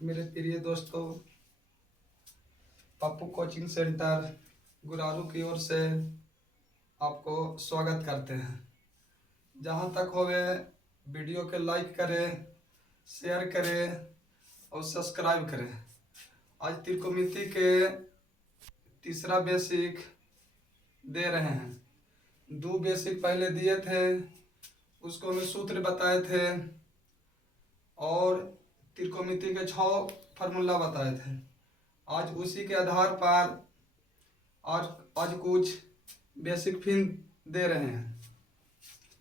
मेरे प्रिय दोस्तों, पप्पू कोचिंग सेंटर गुरारू की ओर से आपको स्वागत करते हैं। जहाँ तक होवे वीडियो के लाइक करें, शेयर करें और सब्सक्राइब करें। आज त्रिकोणमिति के तीसरा बेसिक दे रहे हैं। 2 बेसिक पहले दिए थे, उसको हमें सूत्र बताए थे और त्रिकोणमिति के 6 फार्मूला बताए थे। आज उसी के आधार पर आज कुछ बेसिक फिर दे रहे हैं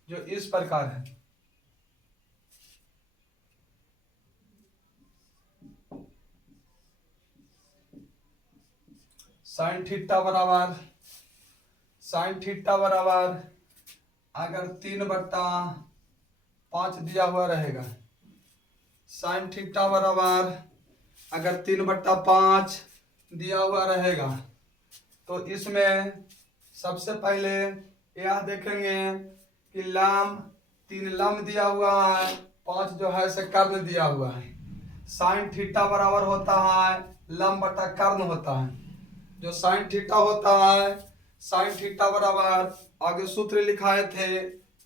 जो इस प्रकार है। साइन थीटा बराबर अगर 3/5 दिया हुआ रहेगा, साइन थीटा बराबर अगर 3/5 दिया हुआ रहेगा तो इसमें सबसे पहले यह देखेंगे कि लम 3 लम दिया हुआ है, 5 जो है से कर्ण दिया हुआ है। साइन थीटा बराबर होता है लम बटा कर्ण होता है। जो साइन थीटा होता है, साइन थीटा बराबर आगे सूत्र लिखाए थे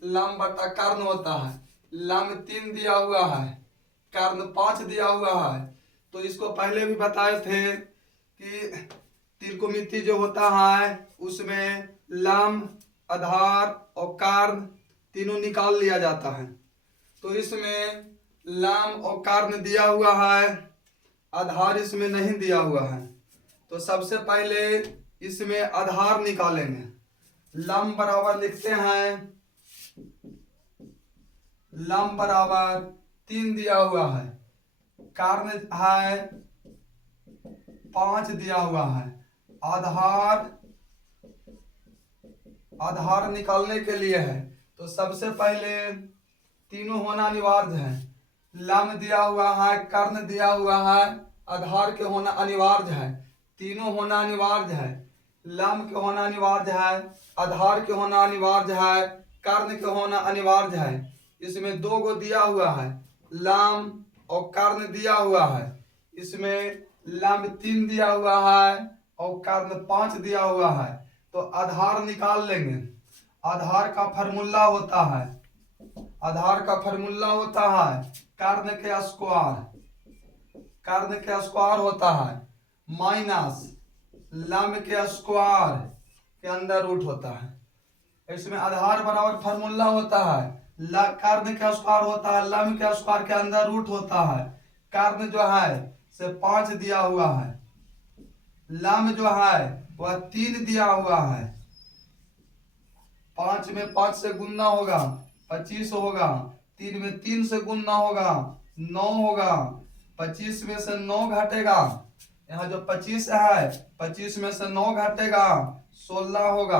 लम बटा कर्ण होता है। लम 3 दिया हुआ है, कर्ण 5 दिया हुआ है। तो इसको पहले भी बताए थे कि त्रिकोणमिति जो होता है उसमें लम, आधार और कर्ण तीनों निकाल लिया जाता है। तो इसमें लम और कर्ण दिया हुआ है, आधार इसमें नहीं दिया हुआ है। तो सबसे पहले इसमें आधार निकालेंगे। लम बराबर लिखते हैं, लम बराबर 3 दिया हुआ है, कर्ण है 5 दिया हुआ है। आधार निकालने के लिए है तो सबसे पहले तीनों होना अनिवार्य है। लम दिया हुआ है, कर्ण दिया हुआ है, आधार के होना अनिवार्य है। तीनों होना अनिवार्य है। लम के होना अनिवार्य है, आधार के होना अनिवार्य है, कर्ण के होना अनिवार्य है। इसमें 2 गो दिया हुआ है, लम और कर्ण दिया हुआ है। इसमें लम 3 दिया हुआ है और कर्ण 5 दिया हुआ है। तो आधार निकाल लेंगे। आधार का फार्मूला होता है, कर्ण के स्क्वायर होता है माइनस लम के स्क्वायर के अंदर रूट होता है। इसमें आधार बराबर फार्मूला होता है कर्ण के स्क्वायर होता है लम के स्क्वायर के अंदर रूट होता है। कर्ण जो है से 5 दिया हुआ है, लम जो है वह 3 दिया हुआ है। 5 में 5 से गुणना होगा 25 होगा, 3 में 3 से गुणना होगा 9 होगा, 25 में से 9 घटेगा, यहाँ जो 25 है 25 में से 9 घटेगा 16 होगा,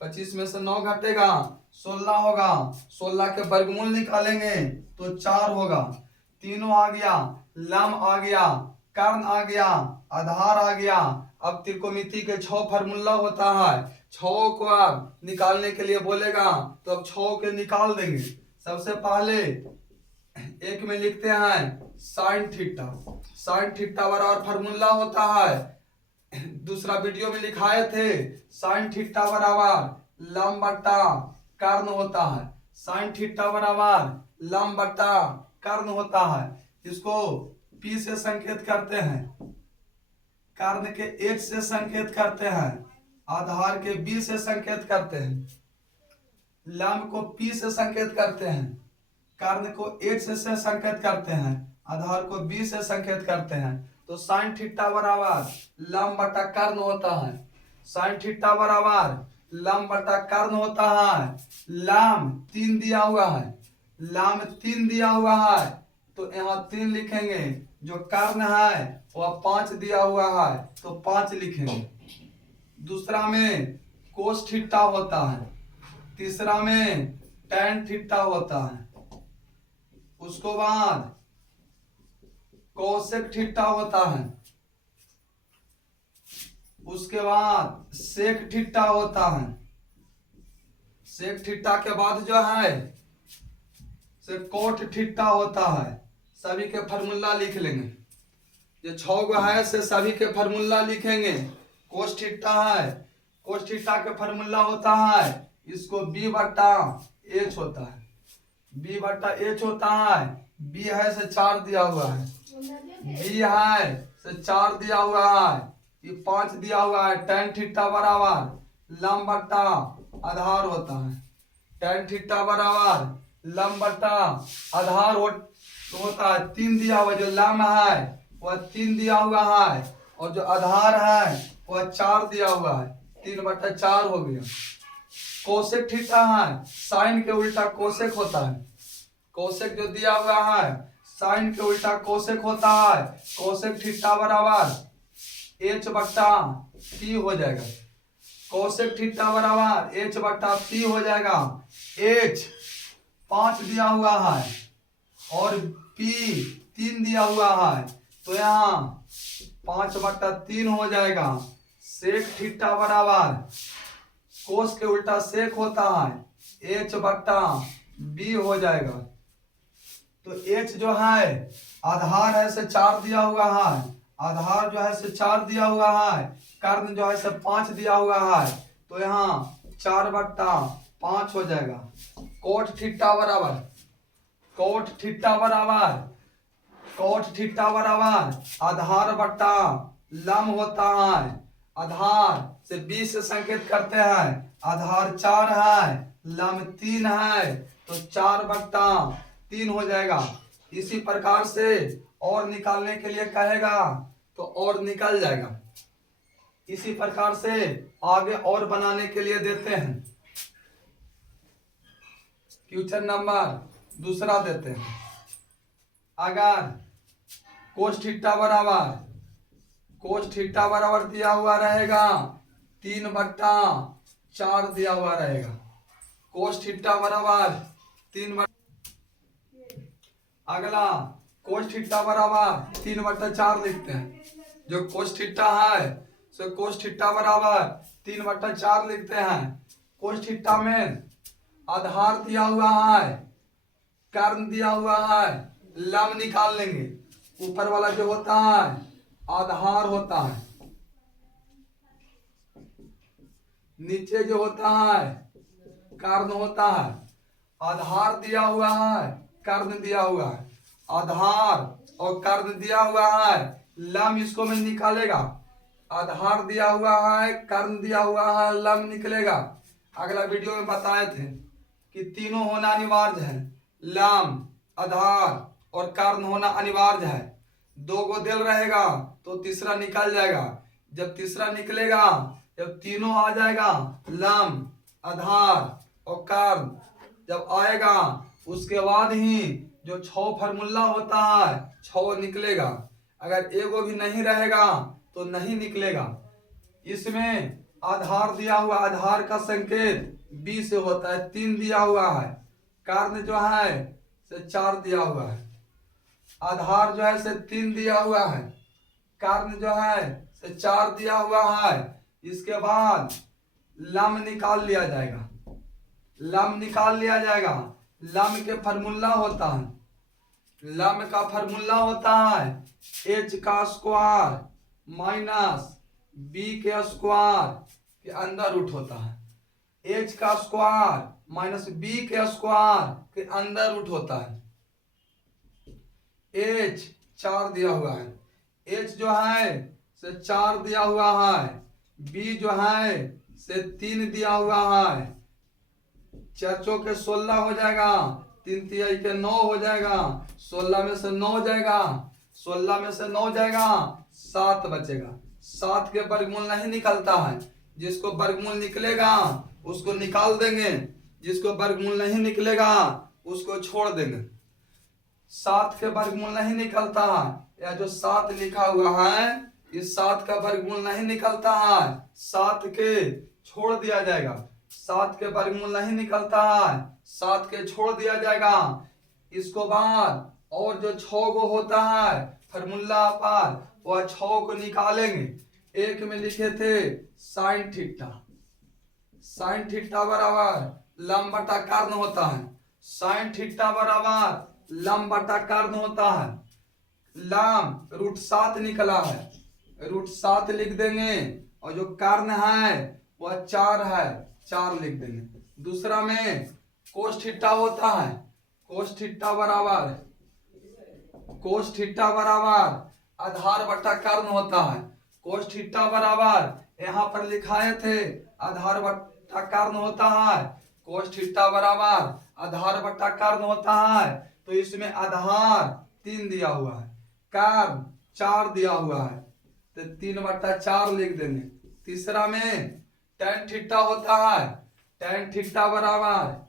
25 में से 9 घटेगा 16 होगा। 16 के वर्गमूल निकालेंगे तो 4 होगा। तीनों आ गया, लम आ गया, कर्ण आ गया, आधार आ गया। अब त्रिकोणमिति के 6 फार्मूला होता है, 6 को आप निकालने के लिए बोलेगा तो अब 6 के निकाल देंगे। सबसे पहले एक में लिखते हैं साइन थीटा बराबर फार्मूला होता है, दूसरा वीडियो में लिखाए थे साइन थीटा बराबर लम बटा कर्ण होता है। साइन थीटा बराबर लम बटा कर्ण होता है। इसको P से संकेत करते हैं, कर्ण के H से संकेत करते हैं, आधार के B से संकेत करते हैं। लम को P से संकेत करते हैं, कर्ण को H से संकेत करते हैं, आधार को B से संकेत करते हैं। तो साइन थीटा बराबर लम बटा कर्ण होता है। साइन थीटा बराबर लम बटा कर्ण होता है। लम 3 दिया हुआ है, लम 3 दिया हुआ है तो यहाँ 3 लिखेंगे। जो कर्ण है वह 5 दिया हुआ है तो 5 लिखेंगे। दूसरा में कोस थीटा होता है, तीसरा में टैन थीटा होता है, उसको बाद कोसेक थीटा होता है, उसके बाद सेक थीटा होता है। सेक थीटा के बाद जो है से कोट थीटा होता है। सभी के फार्मूला लिख लेंगे। जो 6 गो है से सभी के फार्मूला लिखेंगे। कोस थीटा है, कोस थीटा के फार्मूला होता है, इसको बी बटा एच होता है, बी बटा एच होता है। बी है से 4 दिया हुआ है, बी है से 4 दिया हुआ है, ये 5 दिया हुआ है। tan थीटा बराबर लंब बटा आधार होता है, tan थीटा बराबर लंब बटा आधार होता है। 3 दिया हुआ, जो लंब है वह 3 दिया हुआ है, और जो आधार है वह 4 दिया हुआ है, 3 बटा 4 हो गया। कोसेक थीटा है, साइन के उल्टा कोसेक होता है, कोसेक जो दिया हुआ है साइन के उल्टा कोसेक होता है। कोसेक थीटा बराबर एच बट्टा पी हो जाएगा, कोसेक थीटा बराबर एच बट्टा पी हो जाएगा। एच 5 दिया हुआ है और पी 3 दिया हुआ है, तो यहाँ 5 बट्टा 3 हो जाएगा। सेक थीटा बराबर कोस के उल्टा सेक होता है, एच बट्टा बी हो जाएगा। तो एच जो है आधार है से 4 दिया हुआ है, आधार जो है से 4 दिया हुआ है, कर्ण जो है से 5 दिया हुआ है, तो यहाँ 4 बट्टा 5 हो जाएगा। कोट थीटा बराबर, कोट थीटा बराबर, कोट थीटा बराबर आधार बट्टा लंब होता है। आधार से बी से संकेत करते हैं, आधार 4 है, लंब 3 है, तो 4 बट्टा 3 हो जाएगा। इसी प्रकार से और निकालने के लिए कहेगा तो और निकल जाएगा। इसी प्रकार से आगे और बनाने के लिए देते हैं। क्वेश्चन नंबर दूसरा देते हैं। अगर कोस थीटा बराबर, कोस थीटा बराबर दिया हुआ रहेगा 3 बट्टा 4 दिया हुआ रहेगा, कोस थीटा बराबर 3 बट्टा, अगला कोस थीटा बराबर 3 बट्टा 4 लिखते हैं। जो कोस थीटा है सो कोस थीटा बराबर 3 बट्टा 4 लिखते हैं। कोस थीटा में आधार दिया हुआ है, कर्ण दिया हुआ है, लंब निकाल लेंगे। ऊपर वाला जो होता है आधार होता है, नीचे जो होता है कर्ण होता है। आधार दिया हुआ है, कर्ण दिया हुआ है, आधार और कर्ण दिया हुआ है, लंब इसको में निकालेगा। आधार दिया हुआ है, कर्ण दिया हुआ है, लंब निकलेगा। अगला वीडियो में बताए थे कि तीनों होना अनिवार्य है, लंब, आधार और कर्ण होना अनिवार्य है। 2 गो दिल रहेगा तो तीसरा निकल जाएगा। जब तीसरा निकलेगा, जब तीनों आ जाएगा, लंब, आधार और कर्ण जब आएगा, उसके बाद ही जो 6 फार्मूला होता है 6 निकलेगा। अगर एगो भी नहीं रहेगा तो नहीं निकलेगा। इसमें आधार दिया हुआ, आधार का संकेत बी से होता है, 3 दिया हुआ है। कर्ण जो है से 4 दिया हुआ है, आधार जो है से 3 दिया हुआ है, कर्ण जो है से 4 दिया हुआ है। इसके बाद लंब निकाल लिया जाएगा, लंब निकाल लिया जाएगा। लंब के फार्मूला होता है, लंब का फार्मूला होता है एच का स्क्वायर माइनस बी के स्क्वायर के अंदर रूट होता है। एच का स्क्वायर माइनस बी के स्क्वायर के अंदर रूट होता है। एच 4 दिया हुआ है, एच जो है से 4 दिया हुआ है, बी जो है से 3 दिया हुआ है। 4 चौके 16 हो जाएगा, 3 तिहाई के 9 हो जाएगा, 16 में से 9 जाएगा, 16 में से 9 जाएगा, 7 बचेगा। 7 के वर्गमूल नहीं निकलता है, जिसको वर्गमूल निकलेगा उसको निकाल देंगे, जिसको वर्गमूल नहीं निकलेगा उसको छोड़ देंगे। 7 के वर्गमूल नहीं निकलता है, या जो 7 लिखा हुआ है इस 7 का वर्गमूल नहीं निकलता है, 7 के छोड़ दिया जाएगा। 7 के वर्गमूल नहीं निकलता है, 7 के छोड़ दिया जाएगा। इसको बाद और जो 6 गो होता है फार्मूला पर, वह 6 को निकालेंगे। एक में लिखे थे साइन थीटा, साइन थीटा बराबर लंब बटा कर्ण होता है, साइन थीटा बराबर लंब बटा कर्ण होता है। लाम √7 निकला है, √7 लिख देंगे। और जो कर्ण है वह 4 है, 4 लिख देंगे। दूसरा में कोस थीटा होता है, कोस थीटा बराबर आधार बट्टा कर्ण होता है। कोस थीटा बराबर यहाँ पर लिखाए थे आधार बट्टा कर्ण होता है। कोस थीटा बराबर आधार बट्टा कर्ण होता है। तो इसमें आधार 3 दिया हुआ है, कर्ण 4 दिया हुआ है, तो 3/4 लिख देंगे। तीसरा में tan थीटा होता है, tan थीटा बराबर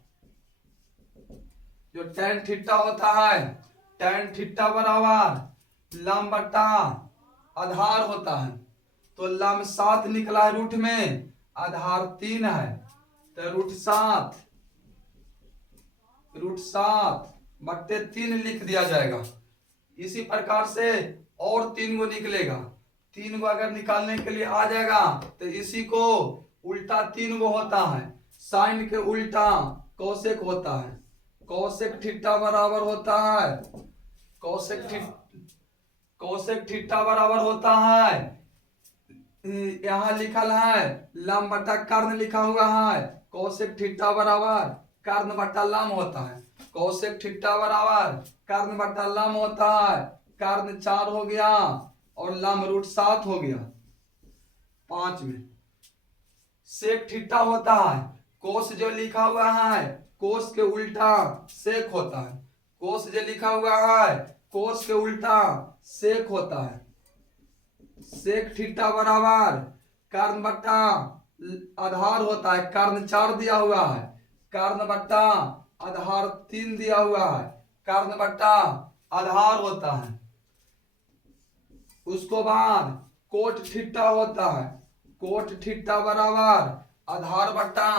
जो tan थीटा होता है, tan थीटा बराबर लम बट्टा आधार होता है। तो लम 7 निकला है रूट में, आधार 3 है, तो √7/3 लिख दिया जाएगा। इसी प्रकार से और 3 गो निकलेगा। 3 गो अगर निकालने के लिए आ जाएगा तो इसी को उल्टा 3 गो होता है, साइन के उल्टा कोसेक होता है। कोसेक थीटा बराबर होता है, कोसेक थीटा बराबर होता है, यहाँ लिखल है लम बट्टा कर्ण लिखा हुआ है। कोसेक थीटा बराबर कर्ण बट्टा लम होता है, कोसेक थीटा बराबर कर्ण बट्टा लम होता है। कर्ण 4 हो गया और लम √7 हो गया। 5 में सेक थीटा होता है, कोस जो लिखा हुआ है कोस के उल्टा सेक होता है, कोस जो लिखा हुआ है कोस के उल्टा सेक होता है। सेक थीटा बराबर कर्ण बट्टा आधार होता है, कर्ण 4 दिया हुआ है, कर्ण बट्टा आधार 3 दिया हुआ है, कर्ण बट्टा आधार होता है। उसको बाद कोट थीटा होता है, कोट थीटा बराबर आधार बट्टा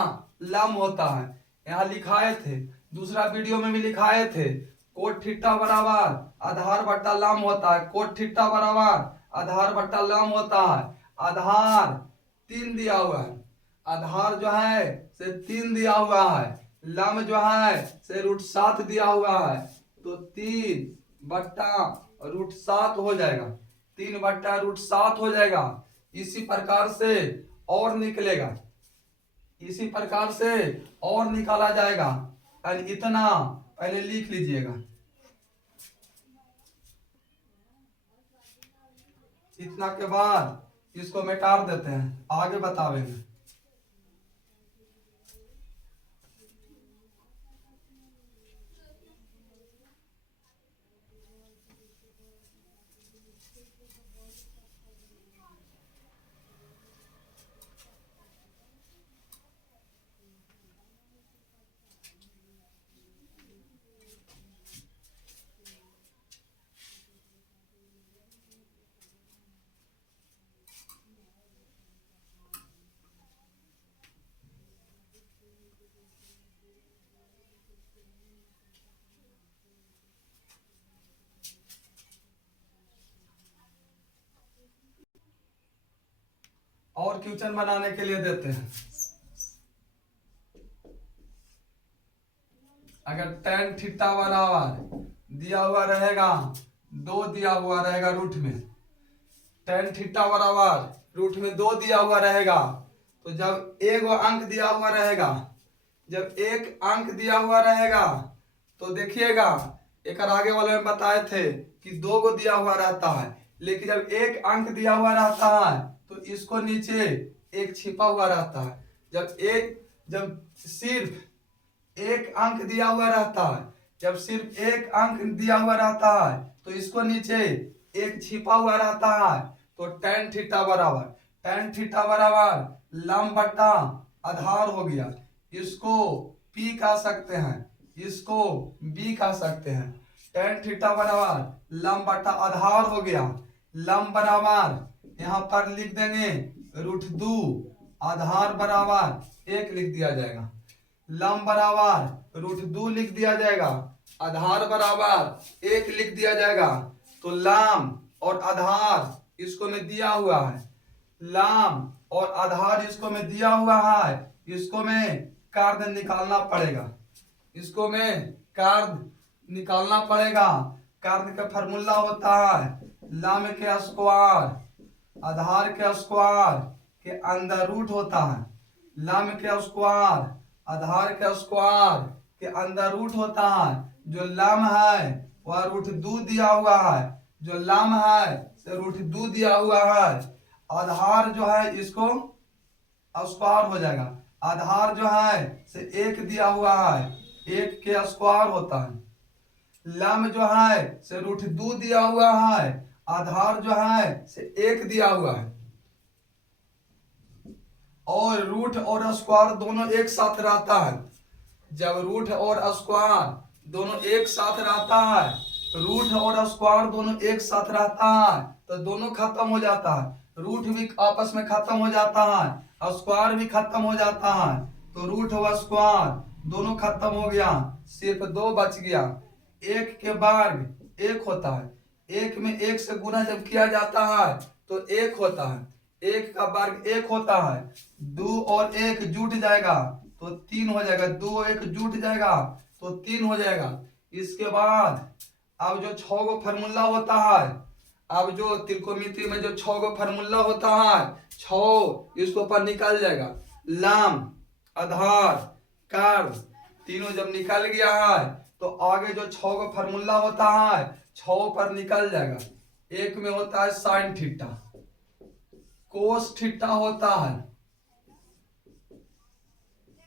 लम होता है। यहाँ लिखाए थे, दूसरा वीडियो में भी लिखाए थे, कोट थीटा बराबर आधार बट्टा लम होता है। कोट थीटा बराबर आधार बट्टा लम होता है। आधार 3 दिया हुआ है, आधार जो है से 3 दिया हुआ है, लम जो है से √7 दिया हुआ है, तो 3/√7 हो जाएगा, 3/√7 हो जाएगा। इसी प्रकार से और निकलेगा, इसी प्रकार से और निकाला जाएगा। और इतना पहले लिख लीजिएगा, इतना के बाद इसको मिटा देते हैं, आगे बतावेंगे। और क्वेश्चन बनाने के लिए देते हैं। अगर tan थीटा बराबर दिया हुआ रहेगा, 2 दिया हुआ रहेगा रूट में, tan थीटा बराबर रूट में 2 दिया हुआ रहेगा, तो जब एक अंक दिया हुआ रहेगा, जब एक अंक दिया हुआ रहेगा तो देखिएगा एक आगे वाले में बताए थे कि 2 गो दिया हुआ रहता है, लेकिन जब एक अंक दिया हुआ रहता है तो इसको नीचे एक छिपा हुआ रहता है। जब सिर्फ एक अंक दिया हुआ रहता है, जब सिर्फ एक अंक दिया हुआ रहता है तो इसको नीचे एक छिपा हुआ रहता है। तो tan थीटा बराबर लम बट्टा आधार हो गया, इसको P कह सकते हैं, इसको B कह सकते हैं। tan थीटा बराबर लम बट्टा आधार हो गया, लम बराबर यहाँ पर लिख देंगे √2, आधार बराबर 1 लिख दिया जाएगा, लम बराबर √2 लिख दिया जाएगा, आधार बराबर 1 लिख दिया जाएगा। तो लम और आधार इसको में दिया हुआ है, लम और आधार इसको में दिया हुआ है, इसको में कार्य निकालना पड़ेगा, इसको में कार्य निकालना पड़ेगा। कर्ण का फार्मूला होता है लम के स्क्वायर आधार के स्क्वायर के अंदर रूट होता है। लम के स्क्वायर आधार के स्क्वायर के अंदर रूट होता है। जो लम है वह रूट 2 दिया हुआ है। जो लम है से रूट 2 दिया हुआ है। आधार जो है इसको स्क्वायर हो जाएगा। आधार जो है से 1 दिया हुआ है, 1 के स्क्वायर होता है। लम जो है से रूट 2 दिया हुआ है। आधार जो है से 1 दिया हुआ है। और रूट और स्क्वायर दोनों एक साथ रहता है। जब रूट और स्क्वायर दोनों एक साथ रहता है, रूट और स्क्वायर दोनों एक साथ रहता है तो दोनों खत्म हो जाता है। रूट भी आपस में खत्म हो जाता है, स्क्वायर भी खत्म हो जाता है। तो रूट और स्क्वायर दोनों खत्म हो गया, सिर्फ 2 बच गया। 1 के वर्ग 1 होता है। 1 में 1 से गुना जब किया जाता है तो 1 होता है। 1 का वर्ग 1 होता है। 2 और 1 जुट जाएगा तो 3 हो जाएगा। 2 और 1 जुट जाएगा तो 3 हो जाएगा। इसके बाद अब जो 6 गो फार्मूला होता है, अब जो त्रिकोणमिति में जो 6 गो फार्मूला होता है, 6 इसको पर निकल जाएगा। लम आधार कर्ण तीनों जब निकल गया है तो आगे जो 6 गो फार्मूला होता है 6 पर निकल जाएगा। एक में होता है साइन थीटा, कोस थीटा होता है,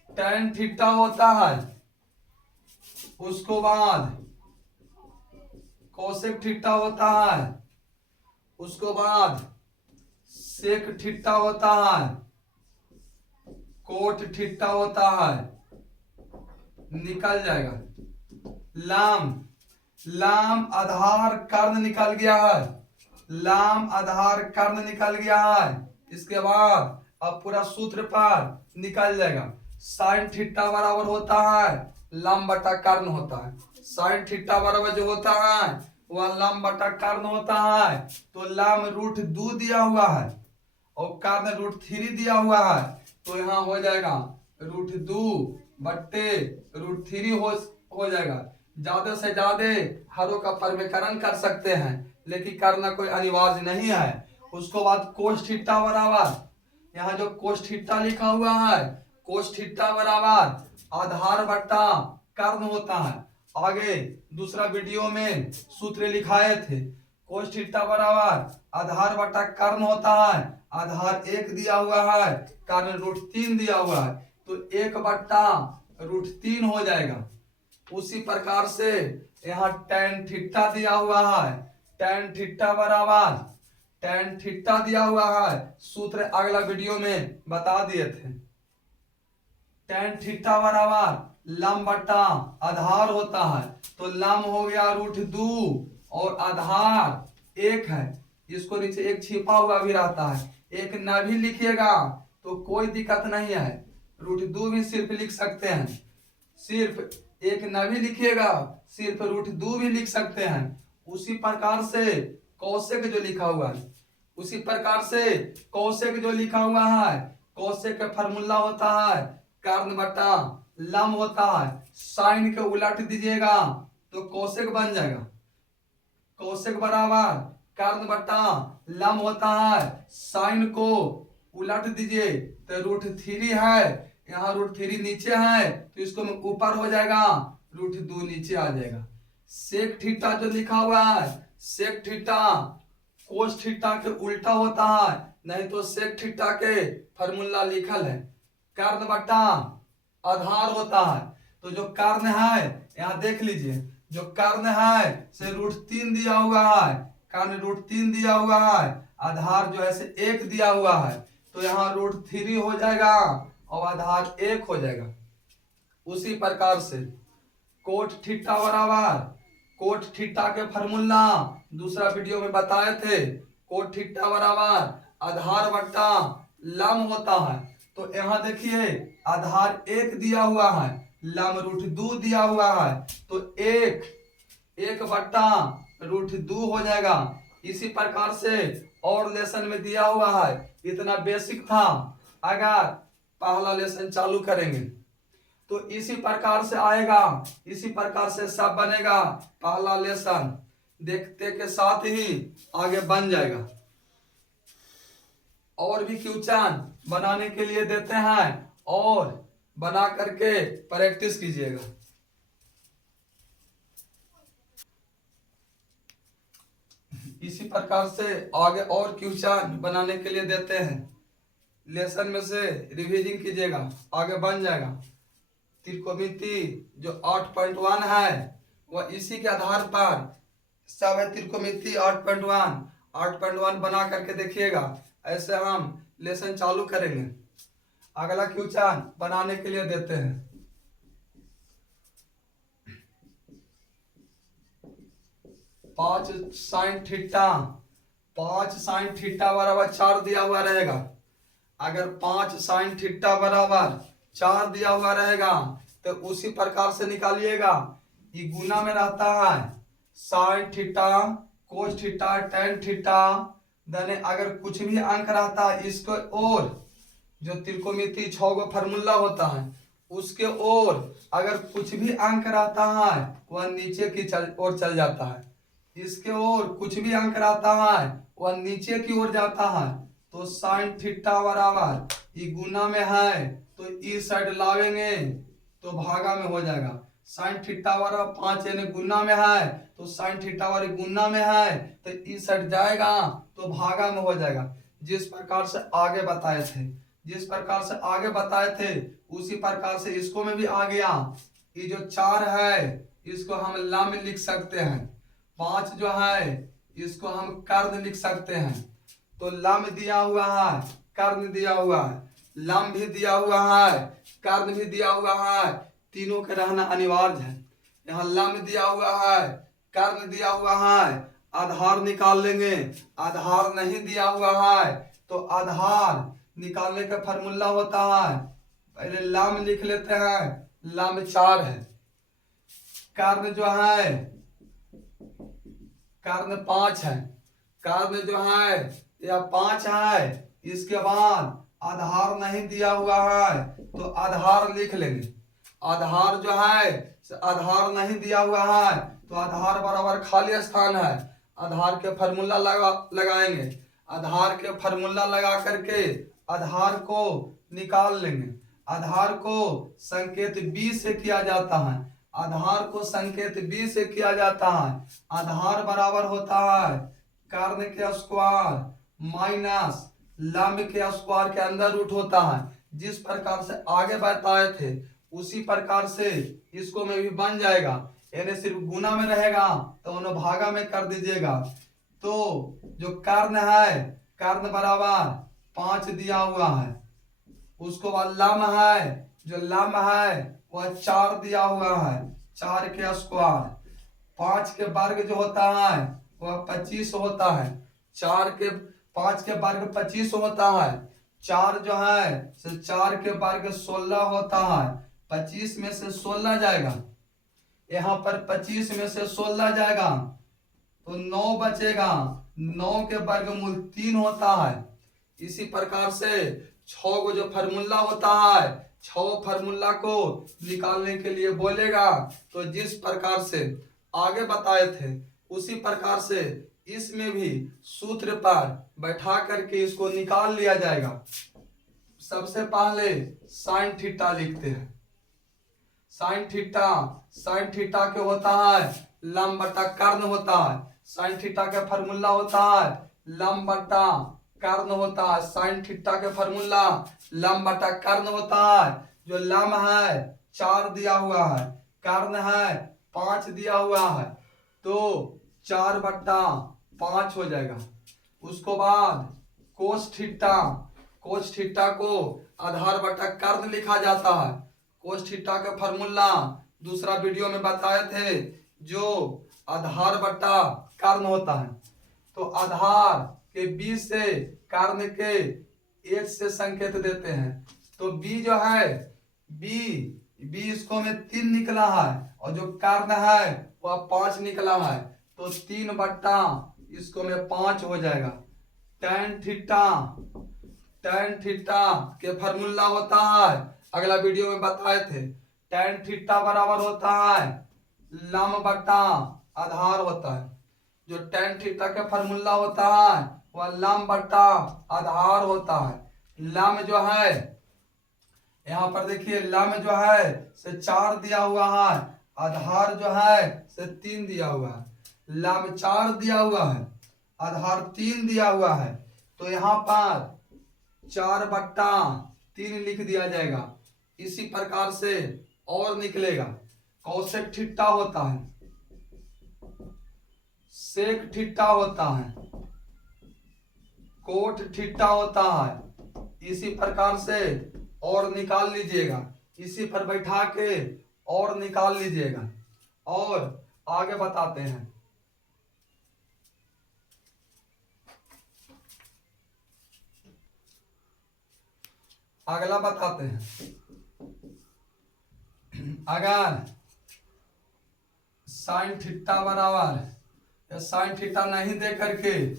टेन थीटा होता है, उसको बाद कोसेक थीटा होता है, उसको बाद सेक थीटा होता है, कोट थीटा होता है। निकल जाएगा। लम लम आधार कर्ण निकल गया है। लम आधार कर्ण निकल गया है। इसके बाद अब पूरा सूत्र पर निकल जाएगा। साइन थीटा बराबर होता है लम बटा कर्ण होता है। साइन थीटा बराबर जो होता है वह लम बटा कर्ण होता है। तो लम रूट 2 दिया हुआ है और कर्ण रूट 3 दिया हुआ है। तो यहाँ हो जाएगा रूट 2 बट्टे रूट 3 हो जाएगा। ज्यादा से ज्यादा हरों का परिमेयकरण कर सकते हैं, लेकिन करना कोई अनिवार्य नहीं है। उसको बाद कोस थीटा बराबर, यहाँ जो कोस थीटा लिखा हुआ है, कोस थीटा बराबर आधार बट्टा कर्ण होता है। आगे दूसरा वीडियो में सूत्र लिखाए थे। कोस थीटा बराबर आधार बट्टा कर्ण होता है। आधार 1 दिया हुआ है, कर्ण रूट 3 दिया हुआ है, तो 1 बट्टा रूट 3 हो जाएगा। उसी प्रकार से यहाँ टेन थीटा दिया हुआ है। टेन थीटा बराबर टेन थीटा दिया हुआ है। सूत्र अगला वीडियो में बता दिए थे। टेन थीटा बराबर लम बट्टा आधार होता है। तो लम हो गया रूट 2 और आधार 1 है। इसको नीचे 1 छिपा हुआ भी रहता है। 1 न भी लिखिएगा तो कोई दिक्कत नहीं है, रूट 2 भी सिर्फ लिख सकते हैं। सिर्फ 1 न भी लिखिएगा, सिर्फ रूट 2 भी लिख सकते हैं। उसी प्रकार से कौशिक जो लिखा हुआ है, उसी प्रकार से कौशिक जो लिखा हुआ है, कौशिक का फार्मूला होता है कर्ण बटा लम होता है। साइन के उलट दीजिएगा तो कौशिक बन जाएगा। कौशिक बराबर कर्ण बटा लम होता है। साइन को उलट दीजिए तो रूट 3 है, यहाँ रूट 3 नीचे है तो इसको ऊपर हो जाएगा, रूट 2 नीचे आ जाएगा। सेक थीटा जो लिखा हुआ है, सेक थीटा कोस थीटा के उल्टा होता है, नहीं तो सेक थीटा के फार्मूला लिखल है कर्ण बटा आधार होता है। तो जो कर्ण है यहाँ देख लीजिए, जो कर्ण है से रूट 3 दिया हुआ है, कर्ण रूट 3 दिया हुआ है, आधार जो है से 1 दिया हुआ है, तो यहाँ रूट 3 हो जाएगा और आधार 1 हो जाएगा। उसी प्रकार से कोट थीटा बराबर कोट थीटा के फार्मूला दूसरा वीडियो में बताए थे। कोट थीटा बराबर आधार बट्टा लम होता है। तो यहाँ देखिए आधार 1 दिया हुआ है, लम रूट 2 दिया हुआ है, तो 1 बट्टा रूट 2 हो जाएगा। इसी प्रकार से और लेसन में दिया हुआ है, इतना बेसिक था। अगर पहला लेसन चालू करेंगे तो इसी प्रकार से आएगा, इसी प्रकार से सब बनेगा। पहला लेसन देखते के साथ ही आगे बन जाएगा। और भी क्वेश्चन बनाने के लिए देते हैं और बना करके प्रैक्टिस कीजिएगा। इसी प्रकार से आगे और क्वेश्चन बनाने के लिए देते हैं, लेसन में से रिवीजन कीजिएगा, आगे बन जाएगा। त्रिकोणमिति जो 8.1 है वह इसी के आधार पर सब है। त्रिकोणमिति 8.1 बना करके देखिएगा, ऐसे हम लेसन चालू करेंगे। अगला क्वेश्चन बनाने के लिए देते हैं। पांच साइन थीटा बराबर 4 दिया हुआ रहेगा। अगर 5 साइन थीटा बराबर 4 दिया हुआ रहेगा तो उसी प्रकार से निकालिएगा। ये गुना में रहता है sine theta, cos theta, tan theta. Then अगर कुछ भी अंक रहता है इसको और जो त्रिकोणमिति 6 गो फार्मूला होता है उसके ओर अगर कुछ भी अंक रहता है वह नीचे की ओर चल जाता है। इसके ओर कुछ भी अंक रहता है वह नीचे की ओर जाता है। तो साइन थीटा बराबर ये गुना में है तो इस साइड लावेंगे तो भागा में हो जाएगा। साइन थीटा बराबर 5 यानी गुना में है तो साइन थीटा बराबर गुना में है तो इस साइड जाएगा तो भागा में हो जाएगा। जिस प्रकार से आगे बताए थे उसी प्रकार से इसको में भी आ गया। ये जो 4 है इसको हम लम लिख सकते हैं, 5 जो है इसको हम कर्ण लिख सकते हैं। तो लम दिया हुआ है, कर्ण दिया हुआ है, लम भी दिया हुआ है, कर्ण भी दिया हुआ है, तीनों के रहना अनिवार्य है। यहाँ लम दिया हुआ है, कर्ण दिया हुआ है, आधार निकाल लेंगे। आधार नहीं दिया हुआ है तो आधार निकालने का फार्मूला होता है, पहले लम लिख लेते हैं, लम 4 है। कर्ण जो है कर्ण 5 है, कर्ण जो है या 5 है। इसके बाद आधार नहीं दिया हुआ है तो आधार लिख लेंगे। आधार जो है आधार नहीं दिया हुआ है तो आधार बराबर खाली स्थान है। आधार के फार्मूला लगाएंगे। आधार के फार्मूला लगा करके आधार को निकाल लेंगे। आधार को संकेत b से किया जाता है। आधार को संकेत b से किया जाता है। आधार बराबर होता है कर्ण के स्क्वायर माइनस लंब के स्क्वायर के अंदर रूट होता है। जिस प्रकार से आगे बताए थे उसी प्रकार से इसको में भी बन जाएगा। यानी सिर्फ गुना में रहेगा तो उन्हें भागा में कर दीजिएगा। तो जो कर्ण है, कर्ण बराबर 5 दिया हुआ है। उसको बाद लम है, जो लम है वह 4 दिया हुआ है, 4 के स्क्वायर। 5 के वर्ग जो होता है वह 25 होता है। 5 के वर्ग 25 होता है। 4 जो है 4 के वर्ग 16 होता है। 25 में से 16 जाएगा, यहाँ पर 25 में से 16 जाएगा तो 9 बचेगा। 9 के वर्गमूल 3 होता है। इसी प्रकार से 6 को जो फार्मूला होता है 6 फार्मूला को निकालने के लिए बोलेगा। तो जिस प्रकार से आगे बताए थे उसी प्रकार से इसमें भी सूत्र पर बैठा करके इसको निकाल लिया जाएगा। सबसे पहले साइन थीटा लिखते हैं। साइन थीटा के होता है लंब बटा कर्ण होता है। साइन थीटा के फार्मूला होता है लंब बटा कर्ण होता है। साइन थीटा के फार्मूला लंब बटा कर्ण होता है। जो लंब है 4 दिया हुआ है, कर्ण है 5 दिया हुआ है तो 4 बटा 5 हो जाएगा। उसको बाद कोस थीटा को आधार बटा कर्ण लिखा जाता है। कोस थीटा का फार्मूला दूसरा वीडियो में बताए थे, जो आधार बटा कर्ण होता है। तो आधार के b से कर्ण के 1 से संकेत देते हैं। तो b जो है b इसको में 3 निकला है और जो कर्ण है वह 5 निकला है तो 3 बट्टा इसको में 5 हो जाएगा। tan थीटा के फार्मूला होता है, अगला वीडियो में बताए थे, tan थीटा बराबर होता है लंब बटा आधार होता है। जो tan थीटा का फार्मूला होता है वह लंब बटा आधार होता है। लंब जो है यहाँ पर देखिए, लंब जो है से 4 दिया हुआ है, आधार जो है से 3 दिया हुआ है। लंब 4 दिया हुआ है, आधार 3 दिया हुआ है, तो यहाँ पर 4/3 लिख दिया जाएगा। इसी प्रकार से और निकलेगा। कौशेक थीटा होता है, सेक थीटा होता है, कोट थीटा होता है। इसी प्रकार से और निकाल लीजिएगा, इसी पर बैठा के और निकाल लीजिएगा। और आगे बताते हैं। अगला बताते हैं। अगर साइन थीटा बराबर या साइन थीटा नहीं दे करके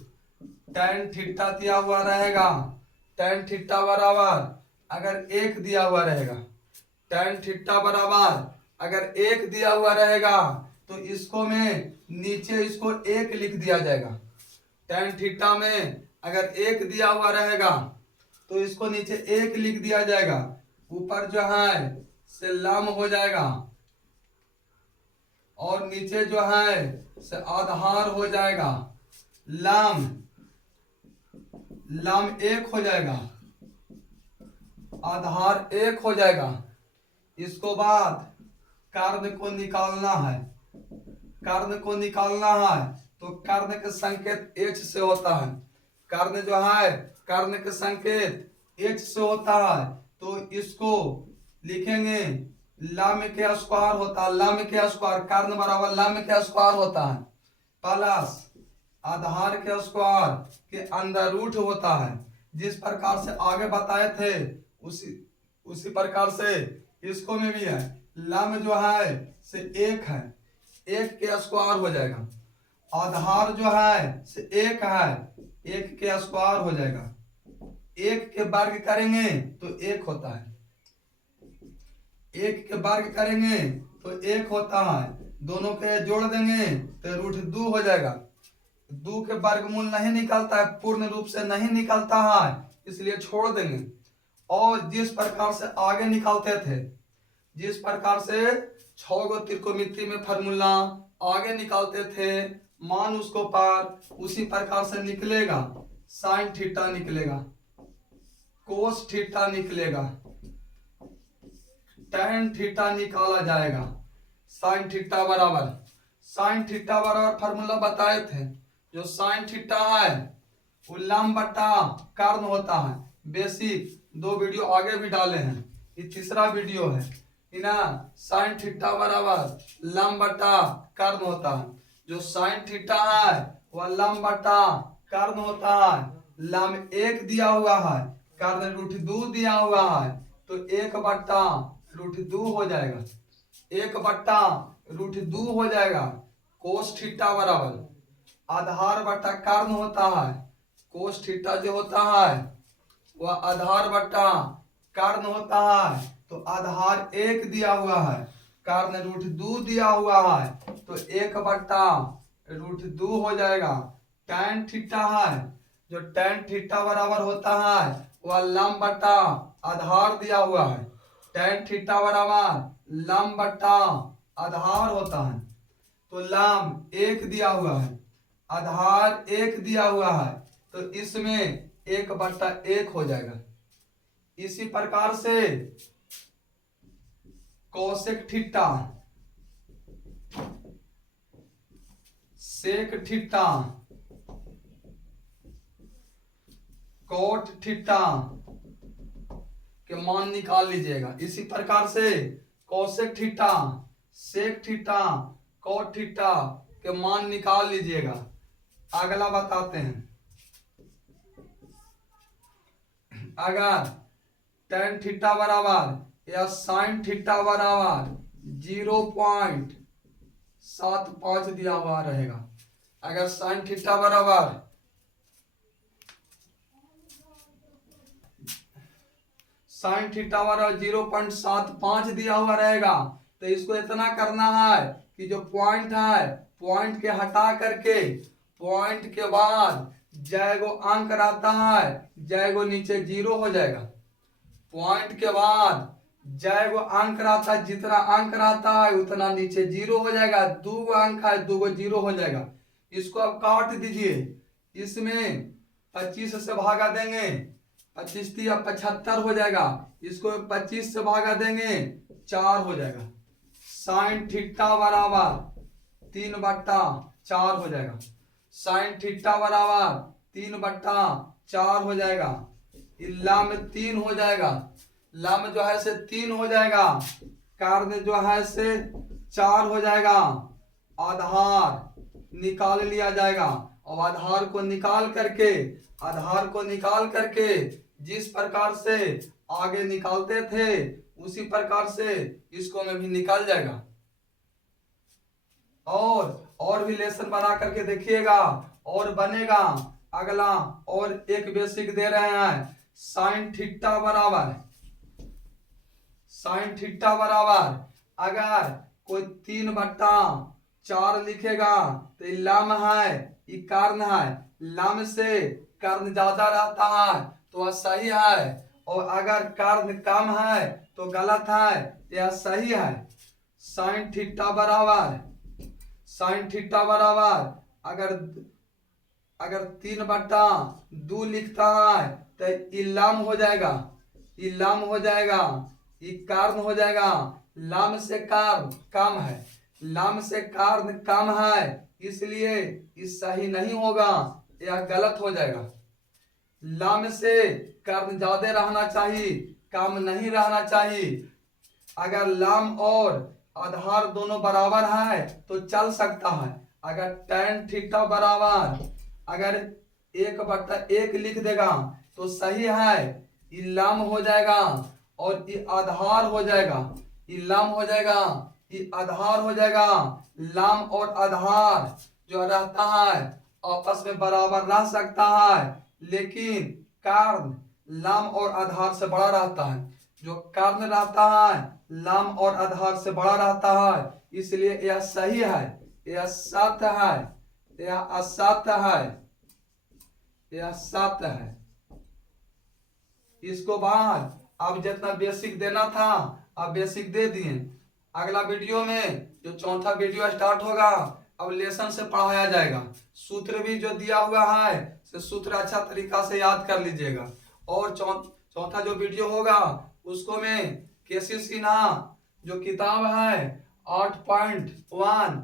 tan थीटा दिया हुआ रहेगा, tan थीटा बराबर अगर 1 दिया हुआ रहेगा, tan थीटा बराबर अगर 1 दिया हुआ रहेगा तो इसको में नीचे इसको 1 लिख दिया जाएगा। tan थीटा में अगर 1 दिया हुआ रहेगा तो इसको नीचे 1 लिख दिया जाएगा। ऊपर जो है से लंब हो जाएगा और नीचे जो है से आधार हो जाएगा। लंब 1 हो जाएगा, आधार 1 हो जाएगा। इसको बाद कर्ण को निकालना है। कर्ण को निकालना है तो कर्ण के संकेत h से होता है। कर्ण जो है, कर्ण के संकेत h से होता है, तो इसको लिखेंगे लंब के स्क्वायर होता है। लंब के स्क्वायर, कर्ण बराबर लंब के स्क्वायर होता है प्लस आधार के स्क्वायर के अंदर रूट होता है। जिस प्रकार से आगे बताए थे उसी प्रकार से इसको में भी है। लंब जो है से 1 है, 1 के स्क्वायर हो जाएगा। आधार जो है से 1 है, 1 के स्क्वायर हो जाएगा। 1 के वर्ग करेंगे तो 1 होता है, 1 के वर्ग करेंगे तो 1 होता है। दोनों के जोड़ देंगे तो √2 हो जाएगा। 2 के वर्गमूल नहीं निकलता है, पूर्ण रूप से नहीं निकलता है, इसलिए छोड़ देंगे। और जिस प्रकार से आगे निकालते थे, जिस प्रकार से 6 गो त्रिकोणमिति में फार्मूला आगे निकालते थे, मान उसको पार, उसी प्रकार से निकलेगा। साइन थीटा निकलेगा, कोस थीटा निकलेगा, tan थीटा निकाला जाएगा। साइन थीटा बराबर, साइन थीटा बराबर फार्मूला बताए थे। जो साइन थीटा है वो लंब बटा कर्ण होता है। बेसिक 2 वीडियो आगे भी डाले हैं, ये तीसरा वीडियो है। ना साइन थीटा बराबर लंब बटा कर्ण होता है। जो साइन थीटा है वह लंब बटा कर्ण होता है। लंब 1 दिया हुआ है, कर्ण √2 दिया हुआ है, तो 1/√2 हो जाएगा। 1/√2 हो जाएगा। कोस थीटा बराबर आधार बटा कर्ण होता है। कोस थीटा जो होता है वह आधार बटा कर्ण होता है, तो आधार 1 दिया हुआ है, कर्ण √2 दिया हुआ है, तो 1/√2 हो जाएगा। tan थीटा है, जो tan थीटा बराबर होता है वह लंब बटा आधार दिया हुआ है। tan थीटा बराबर लंब बटा आधार होता है, तो लंब 1 दिया हुआ है, आधार 1 दिया हुआ है, तो इसमें 1/1 हो जाएगा। इसी प्रकार से cosec theta, sec theta, cot theta के मान निकाल लीजिएगा। इसी प्रकार से cosec theta, sec theta, cot theta के मान निकाल लीजिएगा। अगला बताते हैं। अगर tan थीटा बराबर या साइन थीटा बराबर 0.75 दिया हुआ रहेगा। अगर साइन थीटा बराबर साइन थीटा बराबर 0.75 दिया हुआ रहेगा, तो इसको इतना करना है कि जो पॉइंट है, पॉइंट के हटा करके पॉइंट के बाद जैगो अंक रहता है, जैगो नीचे 0 हो जाएगा। पॉइंट के बाद जैगो अंक रहता है, जितना अंक रहता है उतना नीचे 0 हो जाएगा। 2 अंक है, 2 0 हो जाएगा। इसको अब काट दीजिए। इसमें 25 से भागा देंगे, 25 या 75 हो जाएगा। इसको 25 से भागा देंगे, 4 हो जाएगा। साइन थीटा बराबर 3/4 हो जाएगा। साइन थीटा बराबर 3/4 हो जाएगा। लाम 3 हो जाएगा। लाम जो है से 3 हो जाएगा। कारण जो है से 4 हो जाएगा। आधार निकाल लिया जाएगा। और आधार को निकाल करके जिस प्रकार से आगे निकालते थे उसी प्रकार से इसको में भी निकाल जाएगा। और भी लेसन बना करके देखिएगा और बनेगा। अगला और एक बेसिक दे रहे हैं। साइन थीटा बराबर अगर कोई 3/4 लिखेगा तो लाम है, ये कर्ण है। लाम से कर्ण ज्यादा रहता है तो वह सही है, और अगर कर्ण कम है तो गलत है, यह सही है। साइन थीटा अगर 3/2 लिखता है तो इलाम हो जाएगा। ये कारण हो जाएगा। लाम से कारण कम है, इसलिए इस सही नहीं होगा, यह गलत हो जाएगा। लाम से कारण ज्यादा रहना चाहिए, कम नहीं रहना चाहिए। अगर लाम और आधार दोनों बराबर है तो चल सकता है। अगर tan थीटा बराबर अगर 1/1 लिख देगा तो सही है, इलाम हो जाएगा और ये आधार हो जाएगा। इलाम हो जाएगा, ये आधार हो जाएगा। लाम और आधार जो रहता है आपस में बराबर रह सकता है, लेकिन कारण लाम और आधार से बड़ा रहता है। जो कारण रहता है लाम और आधार से बड़ा रहता है, इसलिए यह सही है, यह सत्य है, यह असत्य है, यह सत्य है। इसको बाद अब जितना बेसिक देना था अब बेसिक दे दिए। अगला वीडियो में जो चौथा वीडियो स्टार्ट होगा अब लेसन से पढ़ाया जाएगा। सूत्र भी जो दिया हुआ है से सूत्र अच्छा तरीका से याद कर लीजिएगा। और चौथा जो वीडियो होगा उसको में केसी सिन्हा जो किताब है 8.1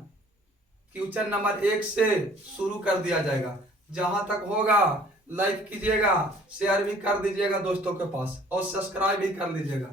क्वेश्चन नंबर 1 से शुरू कर दिया जाएगा। जहां तक होगा लाइक कीजिएगा, शेयर भी कर दीजिएगा दोस्तों के पास और सब्सक्राइब भी कर लीजिएगा।